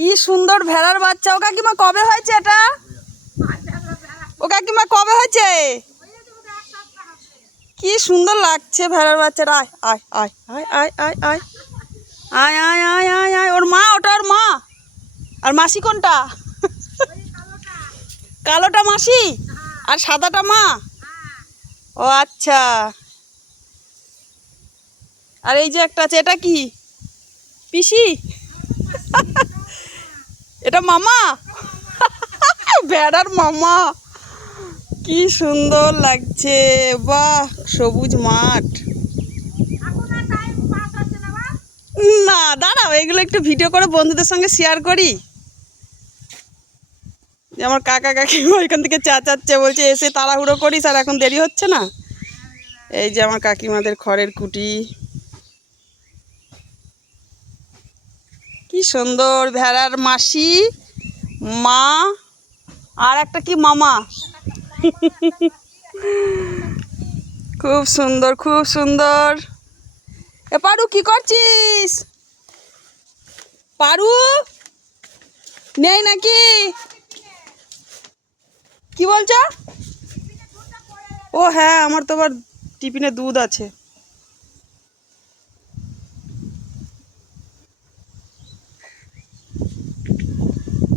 কি সুন্দর ভেড়ার বাচ্চা। ও কাকিমা কবে হয়েছে এটা? ও কাকিমা কবে হয়েছে? কি সুন্দর লাগছে ভেড়ার বাচ্চাটা। আয় আয় আয় আয় আয় আয় আয় আয় আয় আয় আয়। ওর মা, ওটা ওর মা। আর মাসি কোনটা? কালোটা মাসি আর সাদাটা মা। ও আচ্ছা। আর এই যে একটা আছে, এটা কি পিসি? এটা মামা, ভেড়ার মামা। কি সুন্দর লাগছে, বাহ সবুজ মাঠ। না দাঁড়াও, এগুলো একটু ভিডিও করে বন্ধুদের সঙ্গে শেয়ার করি। আমার কাকা কাকিমা এখান থেকে চেঁচাচ্ছে, বলছে এসে তাড়াহুড়ো করিস আর এখন দেরি হচ্ছে না। এই যে আমার কাকিমাদের খড়ের কুটি। কি সুন্দর ভেড়ার মাসি, মা আর একটা কি মামা। খুব সুন্দর খুব সুন্দর। এ পারু কি করছিস? পারু নেই নাকি? কি বলছো? ও হ্যাঁ, আমার তো আবার টিফিনে দুধ আছে।